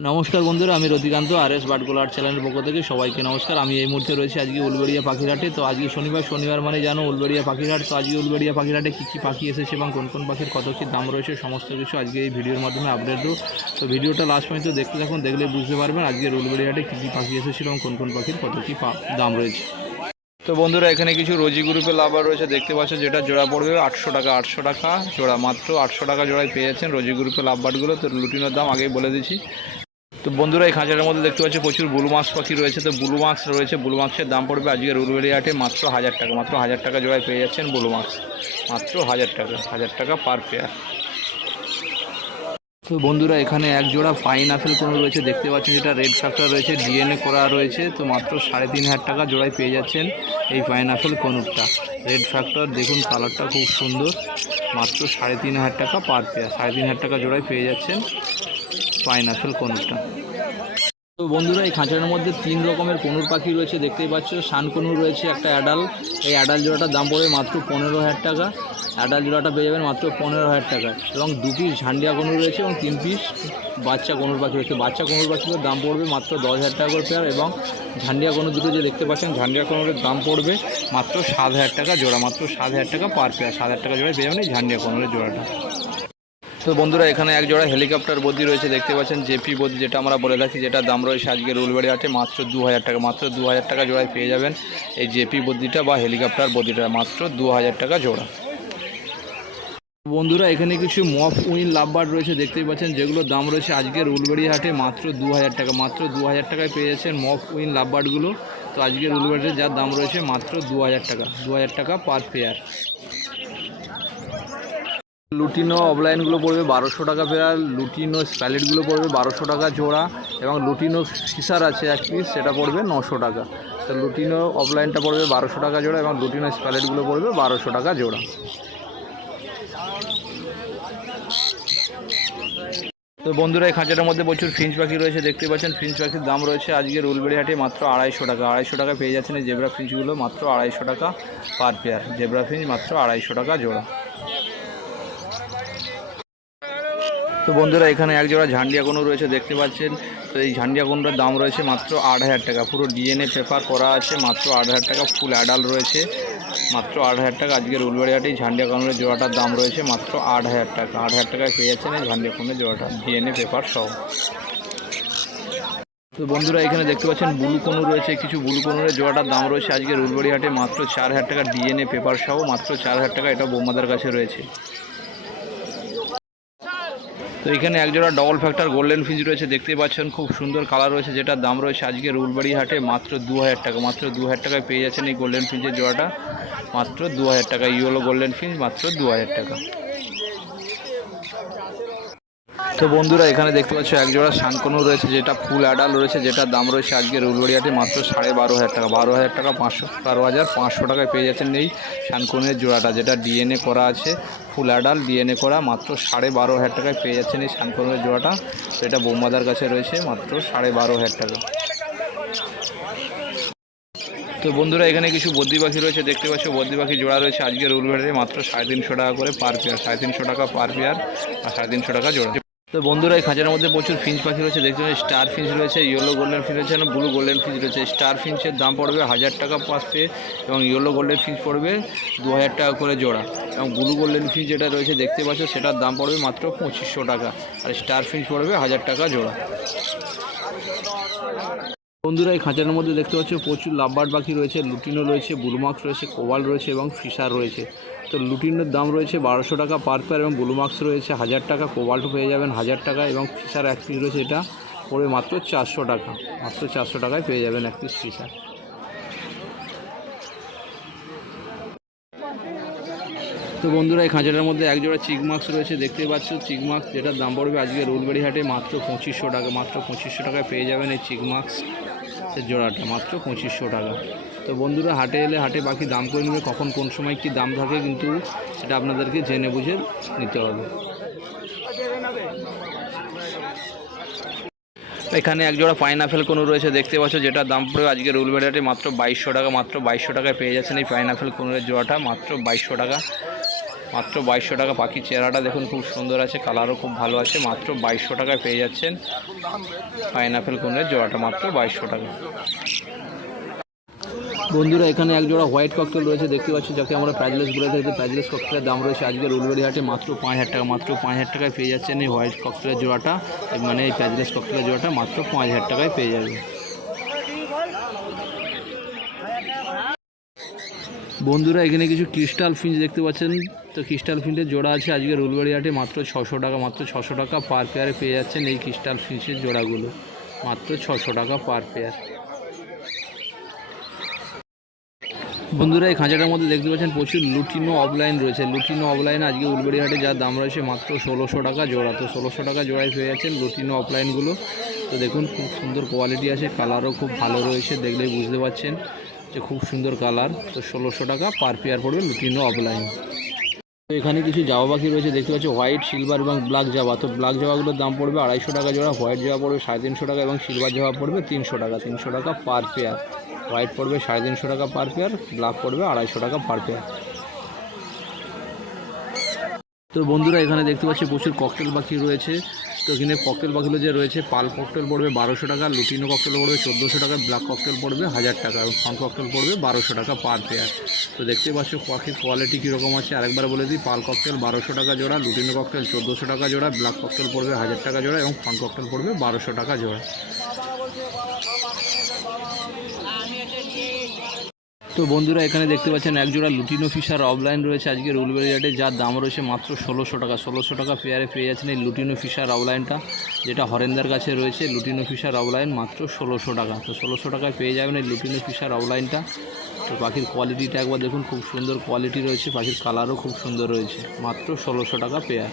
নমস্কার বন্ধুরা, আমি রতিকান্ত আর.এস. বার্ডগুলো আর্ট চ্যানেলের পক্ষ থেকে সবাইকে নমস্কার। আমি এই মুহূর্তে রয়েছি আজকে উলবেড়িয়া পাখিরহাটে। তো আজকে শনিবার মানে জানো উলবেড়িয়া পাখিরহাট। তো আজকে উলবেড়িয়া পাখিরহাটে কী কী পাখি এসেছে এবং কোন কোন পাখির কত কী দাম রয়েছে সমস্ত কিছু আজকে এই ভিডিওর মাধ্যমে আপডেট দেবো। তো ভিডিওটা লাস্ট পর্যন্ত দেখতে থাকুন, দেখলে বুঝতে পারবেন আজকের উলবেড়িয়াহাটে কী কী পাখি এসেছিল এবং কোন কোন পাখির কত কী দাম রয়েছে। তো বন্ধুরা, এখানে কিছু রোজি গ্রুপের লাভার রয়েছে দেখতে পাচ্ছ, যেটা জোড়া পড়বে 800 টাকা জোড়া, মাত্র 800 টাকা জোড়ায় পেয়ে যাচ্ছেন রোজি গ্রুপের লাভবার্ডগুলো। তো লুটিনোর দাম আগেই বলে দিচ্ছি। তো বন্ধুরা, এই খাঁচাটার মধ্যে দেখতে পাচ্ছি প্রচুর ব্লু মাস্ক পাখি রয়েছে। তো ব্লু মাস্ক রয়েছে, ব্লু মাস্কের দাম পড়বে আজকের উলবেড়িয়াহাটে মাত্র 1000 টাকা, মাত্র 1000 টাকা জোড়ায় পেয়ে যাচ্ছেন ব্লু মাস্ক, মাত্র 1000 টাকা পার পেয়ার। তো বন্ধুরা, এখানে এক জোড়া পাইনঅ্যাপেল কোনো রয়েছে দেখতে পাচ্ছেন, যেটা রেড ফ্যাক্টর রয়েছে, ডিএনএ করা রয়েছে। তো মাত্র 3500 টাকা জোড়ায় পেয়ে যাচ্ছেন এই পাইনঅ্যাপেল কোনুরটা। রেড ফ্যাক্টর, দেখুন কালারটা খুব সুন্দর, মাত্র 3500 টাকা পার পেয়ার, 3500 টাকা জোড়ায় পেয়ে যাচ্ছেন পাইনঅ্যাপেল কোনুরটা। তো বন্ধুরা, এই খাঁচার মধ্যে 3 রকমের কনুর পাখি রয়েছে দেখতেই পাচ্ছ। সান কনুর রয়েছে একটা অ্যাডাল, এই অ্যাডাল জোড়াটার দাম পড়বে মাত্র 15000 টাকা। অ্যাডাল জোড়াটা পেয়ে যাবেন মাত্র 15000 টাকা। এবং 2 পিস ঝান্ডিয়া কনুর রয়েছে এবং 3 পিস বাচ্চা কনুর পাখি রয়েছে। বাচ্চা কনুর পাখিগুলোর দাম পড়বে মাত্র 10000 টাকা করে পেয়ার, এবং ঝান্ডিয়া কনুর দুটো যে দেখতে পাচ্ছেন, ঝান্ডিয়া কনুরের দাম পড়বে মাত্র 7000 টাকা জোড়া, মাত্র 7000 টাকা পার পেয়ার, 7000 টাকা জোড়ায় পেয়ে যাবেন এই ঝান্ডিয়া কনুরের জোড়াটা। তো বন্ধুরা, এখানে এক জোড়া হেলিকপ্টার বদ্রি রয়েছে দেখতে পাচ্ছেন, জেপি বদ্রি যেটা আমরা বলে থাকি, যেটা দাম রয়েছে আজকের উলবেড়িয়াহাটে মাত্র 2000 টাকা, মাত্র 2000 টাকা জোড়ায় পেয়ে যাবেন এই জেপি বদ্রিটা বা হেলিকপ্টার বদ্রিটা, মাত্র 2000 টাকা জোড়া। বন্ধুরা, এখানে কিছু মফ উইন লাভবার্ড রয়েছে দেখতেই পাচ্ছেন, যেগুলোর দাম রয়েছে আজকের উলবেড়িয়াহাটে মাত্র 2000 টাকা, মাত্র 2000 টাকায় পেয়ে যাচ্ছেন মফ উইন লাভবার্ডগুলো। তো আজকের উলবেড়িয়াহাটে যার দাম রয়েছে মাত্র 2000 টাকা, 2000 টাকা পার পেয়ার। লুটিনো অফলাইনগুলো পড়বে 1200 টাকা পেয়ার, লুটিনো স্প্যালেটগুলো পড়বে 1200 টাকা জোড়া, এবং লুটিনো ফিশার আছে এক পিস, সেটা পড়বে 900 টাকা। তো লুটিনো অফলাইনটা পড়বে 1200 টাকা জোড়া, এবং লুটিনো স্প্যালেটগুলো পড়বে 1200 টাকা জোড়া। তো বন্ধুরা, এই খাঁচাটার মধ্যে প্রচুর ফিঞ্চ পাখি রয়েছে দেখতে পাচ্ছেন। ফিঞ্চ পাখির দাম রয়েছে আজকের উলবেড়িয়াহাটে মাত্র 250 টাকা, 250 টাকায় পেয়ে যাচ্ছেন এই জেব্রা ফিঞ্চগুলো, মাত্র 250 টাকা পার পেয়ার। জেব্রা ফিঞ্চ মাত্র 250 টাকা জোড়া। তো বন্ধুরা, এখানে এক জোড়া ঝান্ডিয়া কনু রয়েছে দেখতে পাচ্ছেন। তো এই ঝান্ডিয়া কনুটার দাম রয়েছে মাত্র 8000 টাকা, পুরো ডিএনএ পেপার করা আছে, মাত্র 8000 টাকা, ফুল অ্যাডাল রয়েছে, মাত্র 8000 টাকা। আজকের উলবেড়িয়াহাটে ঝান্ডিয়া কনুরের জোড়াটার দাম রয়েছে মাত্র 8000 টাকা, 8000 টাকায় পেয়ে যাচ্ছেন এই ঝান্ডিয়া কনুরের জোড়াটা ডিএনএ পেপার সহ। তো বন্ধুরা, এখানে দেখতে পাচ্ছেন ব্লু কনু রয়েছে, কিছু ব্লু কনুরের জোড়াটার দাম রয়েছে আজকের উলবেড়িয়াহাটে মাত্র 4000 টাকা, ডিএনএ পেপার সহ, মাত্র 4000 টাকা। এটা বোমাদের কাছে রয়েছে। তো এখানে একজোড়া ডবল ফ্যাক্টর গোল্ডেন ফিঞ্চ রয়েছে দেখতেই পাচ্ছেন, খুব সুন্দর কালার রয়েছে, যেটার দাম রয়েছে আজকের উলবেড়িয়াহাটে মাত্র 2000 টাকা, মাত্র 2000 টাকায় পেয়ে যাচ্ছেন এই গোল্ডেন ফিঞ্চের জোড়াটা, মাত্র 2000 টাকা। ইয়েলো গোল্ডেন ফিঞ্চ মাত্র 2000 টাকা। তো বন্ধুরা, এখানে দেখতে পাচ্ছ একজোড়া শানকনু রয়েছে, যেটা ফুল অ্যাডাল রয়েছে, যেটার দাম রয়েছে আজকের উলবেড়িয়াহাটে মাত্র 12,500 টাকা, 12,000 টাকা, 12,500 টাকায় পেয়ে যাচ্ছেন এই শানকনুর জোড়াটা, যেটা ডিএনএ করা আছে, ফুল অ্যাডাল ডিএনএ করা, মাত্র 12,500 টাকায় পেয়ে যাচ্ছেন এই শানকনুর জোড়াটা। তো এটা বোম্বাদার কাছে রয়েছে মাত্র 12,500 টাকা। তো বন্ধুরা, এখানে কিছু বদ্রি পাখি রয়েছে দেখতে পাচ্ছ, বদ্রি পাখি জোড়া রয়েছে আজকের উলবেড়িয়াহাটে মাত্র 350 টাকা করে পার পেয়ার, 350 টাকা পার পেয়ার আর 350 টাকা জোড়া। তো বন্ধুরা, এই খাঁচার মধ্যে প্রচুর ফিঞ্চ পাখি রয়েছে দেখতে পাচ্ছেন, স্টার ফিঞ্চ রয়েছে, ইয়েলো গোল্ডেন ফিঞ্চ রয়েছে, ব্লু গোল্ডেন ফিঞ্চ রয়েছে। স্টার ফিঞ্চের দাম পড়বে 1000 টাকা পার পেয়ার, এবং ইয়েলো গোল্ডেন ফিঞ্চ পড়বে 2000 টাকা করে জোড়া, এবং ব্লু গোল্ডেন ফিঞ্চ যেটা রয়েছে দেখতে পাচ্ছ, সেটার দাম পড়বে মাত্র 2500 টাকা, আর স্টার ফিঞ্চ পড়বে 1000 টাকা জোড়া। বন্ধুরা, এই খাঁচার মধ্যে দেখতে পাচ্ছ প্রচুর লাভবার্ড পাখি রয়েছে, লুটিনো রয়েছে, ব্লুমার্কস রয়েছে, কোবাল রয়েছে এবং ফিশার রয়েছে। তো লুটিনোর দাম রয়েছে 1200 টাকা পার পেয়ার, এবং ব্লুমার্কস রয়েছে 1000 টাকা, কোবাল্টও পেয়ে যাবেন 1000 টাকা, এবং ফিশার এক পিস রয়েছে, এটা পড়বে মাত্র 400 টাকা, মাত্র 400 টাকায় পেয়ে যাবেন এক পিস ফিশার। তো বন্ধুরা, এই খাঁচাটার মধ্যে একজোড়া চিকমাক্স রয়েছে দেখতেই পাচ্ছ, চিকমাক্স যেটার দাম পড়বে আজকের উলবেড়িয়াহাটে মাত্র 2500 টাকা, মাত্র 2500 টাকায় পেয়ে যাবেন এই চিকমাক্সের জোড়াটা, মাত্র 2500 টাকা। তো বন্ধুরা, হাটে এলে হাটে বাকি দাম করে নেবে, কখন কোন সময় কি দাম থাকে কিন্তু সেটা আপনাদেরকে জেনে বুঝে নিতে হবে। এখানে একজোড়া পাইনঅ্যাপেল কোনো রয়েছে দেখতে পাচ্ছ, যেটার দাম পড়বে আজকের উলবেড়িয়াহাটে মাত্র 2200 টাকা, মাত্র 2200 টাকায় পেয়ে যাচ্ছেন এই পাইনঅ্যাপেল কোনোর জোড়াটা, মাত্র 2200 টাকা। মাত্র 2200 টাকা। পাখির চেহারাটা দেখুন খুব সুন্দর আছে, কালারও খুব ভালো আছে। মাত্র 2200 টাকায় পেয়ে যাচ্ছেন পাইনাপেল কোনের জোড়াটা, মাত্র 2200 টাকা। বন্ধুরা এখানে এক জোড়া হোয়াইট ককটেল রয়েছে দেখতে পাচ্ছি, যাকে আমরা প্যাজলেস বলে থাকি। প্যাজলেস ককটেলের দাম রয়েছে আজকের উলুবেড়ি হাটে মাত্র 5000 টাকা। মাত্র 5000 টাকায় পেয়ে যাচ্ছেন এই হোয়াইট ককটেলের জোড়াটা, মানে এই প্যাজলেস ককটেলের জোড়াটা মাত্র 5000 টাকায় পেয়ে যাবে। বন্ধুরা এখানে কিছু ক্রিস্টাল ফিঞ্চ দেখতে পাচ্ছেন, তো ক্রিস্টাল ফিঞ্চের জোড়া আছে আজকের উলুবেড়ি হাটে মাত্র 600 টাকা। মাত্র 600 টাকা পার পেয়ারে পেয়ে যাচ্ছেন এই ক্রিস্টাল ফিঞ্চের জোড়াগুলো, মাত্র 600 টাকা পার পেয়ার। বন্ধুরা এই খাঁচাটার মধ্যে দেখতে পাচ্ছেন প্রচুর লুটিনো অফলাইন রয়েছে। লুটিনো অফলাইন আজকে উলুবেড়ি হাটে যার দাম রয়েছে মাত্র 1600 টাকা জোড়া। তো 1600 টাকা জোড়ায় পেয়ে যাচ্ছেন লুটিনো অফলাইনগুলো। তো দেখুন খুব সুন্দর কোয়ালিটি আছে, কালারও খুব ভালো রয়েছে, দেখলেই বুঝতে পারছেন যে খুব সুন্দর কালার। তো 1600 টাকা পার পেয়ার পড়বে লুটিনো অফলাইন। তো এখানে কিছু জাবা পাখি রয়েছে দেখতে পাচ্ছি, হোয়াইট, সিলভার এবং ব্ল্যাক জাবা। তো ব্ল্যাক জাবাগুলোর দাম পড়বে 250 টাকা জোড়া, হোয়াইট জাবা পড়বে 350 টাকা এবং সিলভার জাবা পড়বে 300 টাকা। 300 টাকা পার পেয়ার। হোয়াইট পড়বে 350 টাকা পার পেয়ার, ব্ল্যাক পড়বে 250 টাকা পার পেয়ার। তো বন্ধুরা এখানে দেখতে পাচ্ছি প্রচুর ককটেল পাখি রয়েছে। তো এখানে ককটেল পাখিগুলো যে রয়েছে, পাল ককটেল পড়বে 1200 টাকা, লুটিনো ককটেল পড়বে 1400 টাকা, ব্ল্যাক ককটেল পড়বে 1000 টাকা এবং ফন ককটেল পড়বে 1200 টাকা পার পেয়ার। তো দেখতে পাচ্ছ পাখির কোয়ালিটি কীরকম আছে, আরেকবার বলে দিই। পাল ককটেল 1200 টাকা জোড়া, লুটিনো ককটেল 1400 টাকা জোড়া, ব্ল্যাক ককটেল পড়বে 1000 টাকা জোড়া এবং ফন ককটেল পড়বে 1200 টাকা জোড়া। তো বন্ধুরা এখানে দেখতে পাচ্ছেন এক জোড়া লুটিনো ফিশার অফলাইন রয়েছে আজকের উলুবেড়ি হাটে, যার দাম রয়েছে মাত্র 1600 টাকা। 1600 টাকা পেয়ারে পেয়ে যাচ্ছেন এই লুটিনো ফিশার অফলাইনটা, যেটা হরেন্দার কাছে রয়েছে। লুটিনো ফিশার অফলাইন মাত্র 1600 টাকা। তো 1600 টাকায় পেয়ে যাবেন এই লুটিনো ফিশার অফলাইনটা। তো পাখির কোয়ালিটিটা একবার দেখুন, খুব সুন্দর কোয়ালিটি রয়েছে, পাখির কালারও খুব সুন্দর রয়েছে, মাত্র 1600 টাকা পেয়ার।